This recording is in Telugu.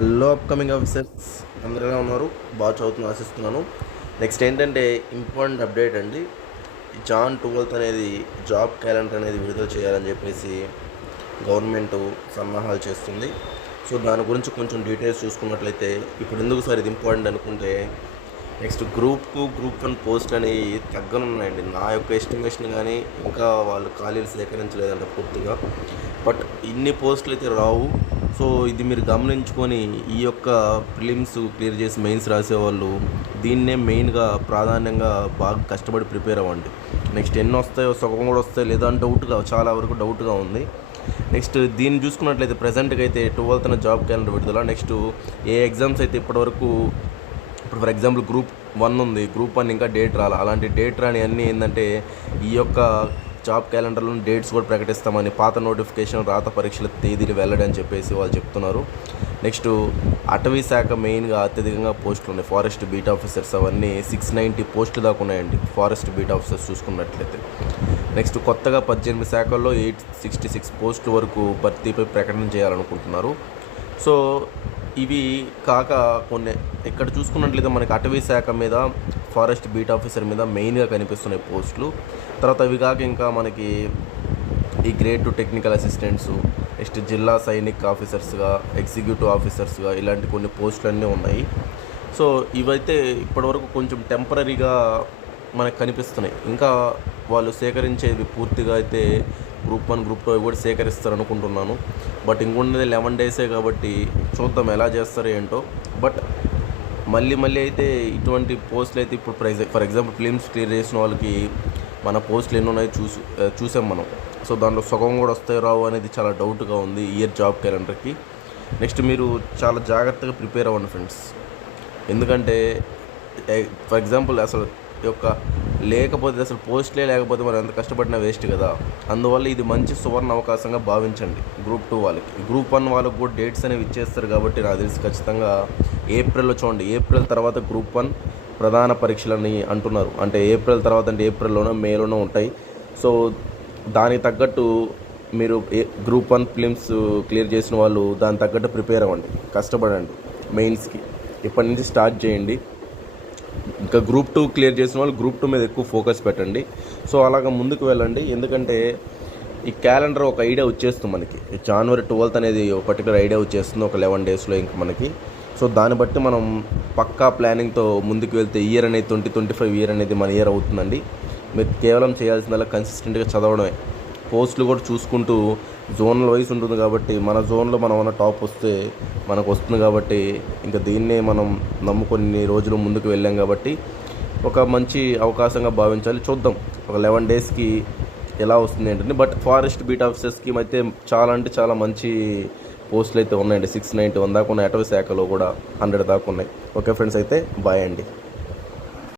హలో అప్కమింగ్ ఆఫీసర్స్ అందరూ ఎలా ఉన్నారు? బాగా చదువుతున్నా ఆశిస్తున్నాను. నెక్స్ట్ ఏంటంటే ఇంపార్టెంట్ అప్డేట్ అండి. జాన్ 12th అనేది జాబ్ క్యాలెండర్ అనేది విడుదల చేయాలని చెప్పేసి గవర్నమెంట్ సన్నాహాలు చేస్తుంది. సో దాని గురించి కొంచెం డీటెయిల్స్ చూసుకున్నట్లయితే ఇప్పుడు ఎందుకు సార్ ఇది ఇంపార్టెంట్ అనుకుంటే నెక్స్ట్ గ్రూప్ 2 గ్రూప్ 1 పోస్టులు అనేవి తగ్గనున్నాయండి. నా యొక్క ఎస్టిమేషన్ కానీ ఇంకా వాళ్ళు ఖాళీలు సేకరించలేదంట పూర్తిగా. బట్ ఇన్ని పోస్టులు అయితే రావు. సో ఇది మీరు గమనించుకొని ఈ యొక్క ప్రిలిమ్స్ క్లియర్ చేసి మెయిన్స్ రాసేవాళ్ళు దీన్నే మెయిన్గా ప్రాధాన్యంగా బాగా కష్టపడి ప్రిపేర్ అవ్వండి. నెక్స్ట్ ఎన్ని వస్తాయో సగం కూడా వస్తాయి లేదా అని డౌట్గా చాలా వరకు డౌట్గా ఉంది. నెక్స్ట్ దీన్ని చూసుకున్నట్లయితే ప్రజెంట్గా అయితే 12th జాబ్ క్యాలెండర్ విడుదల. నెక్స్ట్ ఏ ఎగ్జామ్స్ అయితే ఇప్పటివరకు ఇప్పుడు ఫర్ ఎగ్జాంపుల్ గ్రూప్ 1 ఉంది, గ్రూప్ 1 ఇంకా డేట్ రాలి. అలాంటి డేట్ రాని అన్నీ ఏంటంటే ఈ యొక్క జాబ్ క్యాలెండర్లో డేట్స్ కూడా ప్రకటిస్తామని పాత నోటిఫికేషన్ రాత పరీక్షల తేదీలు వెళ్ళడని చెప్పేసి వాళ్ళు చెప్తున్నారు. నెక్స్ట్ అటవీ శాఖ మెయిన్గా అత్యధికంగా పోస్టులు ఉన్నాయి. ఫారెస్ట్ బీట్ ఆఫీసర్స్ అవన్నీ 690 పోస్టులు దాకా ఉన్నాయండి ఫారెస్ట్ బీట్ ఆఫీసర్స్ చూసుకున్నట్లయితే. నెక్స్ట్ కొత్తగా 18 శాఖల్లో 866 పోస్టుల వరకు భర్తీపై ప్రకటన చేయాలనుకుంటున్నారు. సో ఇవి కాక కొన్ని ఇక్కడ చూసుకున్నట్లయితే మనకి అటవీ శాఖ మీద ఫారెస్ట్ బీట్ ఆఫీసర్ మీద మెయిన్గా కనిపిస్తున్నాయి పోస్టులు. తర్వాత అవి కాక ఇంకా మనకి ఈ గ్రేడ్ 2 టెక్నికల్ అసిస్టెంట్స్, నెక్స్ట్ జిల్లా సైనిక్ ఆఫీసర్స్గా, ఎగ్జిక్యూటివ్ ఆఫీసర్స్గా ఇలాంటి కొన్ని పోస్టులు అన్నీ ఉన్నాయి. సో ఇవైతే ఇప్పటివరకు కొంచెం టెంపరీగా మనకు కనిపిస్తున్నాయి. ఇంకా వాళ్ళు సేకరించేవి పూర్తిగా అయితే గ్రూప్ 1 గ్రూప్ 2 కూడా సేకరిస్తారు అనుకుంటున్నాను. బట్ ఇంకొన్నది 11 డేసే కాబట్టి చూద్దాం ఎలా చేస్తారో ఏంటో. బట్ మళ్ళీ అయితే ఇటువంటి పోస్టులు అయితే ఇప్పుడు ఫర్ ఎగ్జాంపుల్ ఫిలిమ్స్ క్లియర్ చేసిన వాళ్ళకి మన పోస్టులు ఎన్ని ఉన్నాయో చూసాం మనం. సో దాంట్లో సగం కూడా వస్తాయో రావు అనేది చాలా డౌట్గా ఉంది ఇయర్ జాబ్ క్యాలెండర్కి. నెక్స్ట్ మీరు చాలా జాగ్రత్తగా ప్రిపేర్ అవ్వండి ఫ్రెండ్స్. ఎందుకంటే ఫర్ ఎగ్జాంపుల్ అసలు యొక్క లేకపోతే అసలు పోస్టులే లేకపోతే మనం ఎంత కష్టపడినా వేస్ట్ కదా. అందువల్ల ఇది మంచి సువర్ణ అవకాశంగా భావించండి గ్రూప్ 2 వాళ్ళకి. గ్రూప్ 1 వాళ్ళకి కూడా డేట్స్ అనేవి ఇచ్చేస్తారు కాబట్టి నాకు తెలిసి ఖచ్చితంగా ఏప్రిల్లో చూడండి. ఏప్రిల్ తర్వాత గ్రూప్ 1 ప్రధాన పరీక్షలని అంటున్నారు. అంటే ఏప్రిల్ తర్వాత అంటే ఏప్రిల్లోనో మేలోనో ఉంటాయి. సో దానికి తగ్గట్టు మీరు గ్రూప్ 1 ఫిలిమ్స్ క్లియర్ చేసిన వాళ్ళు దానికి తగ్గట్టు ప్రిపేర్ అవ్వండి, కష్టపడండి. మెయిన్స్కి ఇప్పటి నుంచి స్టార్ట్ చేయండి. ఇంకా గ్రూప్ 2 క్లియర్ చేసిన వాళ్ళు గ్రూప్ 2 మీద ఎక్కువ ఫోకస్ పెట్టండి. సో అలాగ ముందుకు వెళ్ళండి. ఎందుకంటే ఈ క్యాలెండర్ ఒక ఐడియా వచ్చేస్తుంది మనకి. January 12th అనేది ఒక పర్టికులర్ ఐడియా వచ్చేస్తుంది ఒక 11 డేస్లో ఇంకా మనకి. సో దాన్ని బట్టి మనం పక్కా ప్లానింగ్తో ముందుకు వెళ్తే ఇయర్ అనేది 2025 ఇయర్ అనేది మన ఇయర్ అవుతుందండి. మీరు కేవలం చేయాల్సిందల్లా కన్సిస్టెంట్గా చదవడమే. పోస్టులు కూడా చూసుకుంటూ జోనల్ వైజ్ ఉంటుంది కాబట్టి మన జోన్లో మనం ఉన్న టాప్ వస్తే మనకు వస్తుంది కాబట్టి ఇంకా దీన్నే మనం నమ్ముకొని రోజులు ముందుకు వెళ్ళాం కాబట్టి ఒక మంచి అవకాశంగా భావించాలి. చూద్దాం ఒక 11 డేస్కి ఎలా వస్తుంది ఏంటంటే. బట్ ఫారెస్ట్ బీట్ ఆఫీసర్స్కి అయితే చాలా అంటే చాలా మంచి పోస్టులు అయితే ఉన్నాయండి. 690 దాకా ఉన్నాయి. అటవీ శాఖలో కూడా 100 దాకా ఉన్నాయి. ఓకే ఫ్రెండ్స్, అయితే బాయ్ అండి.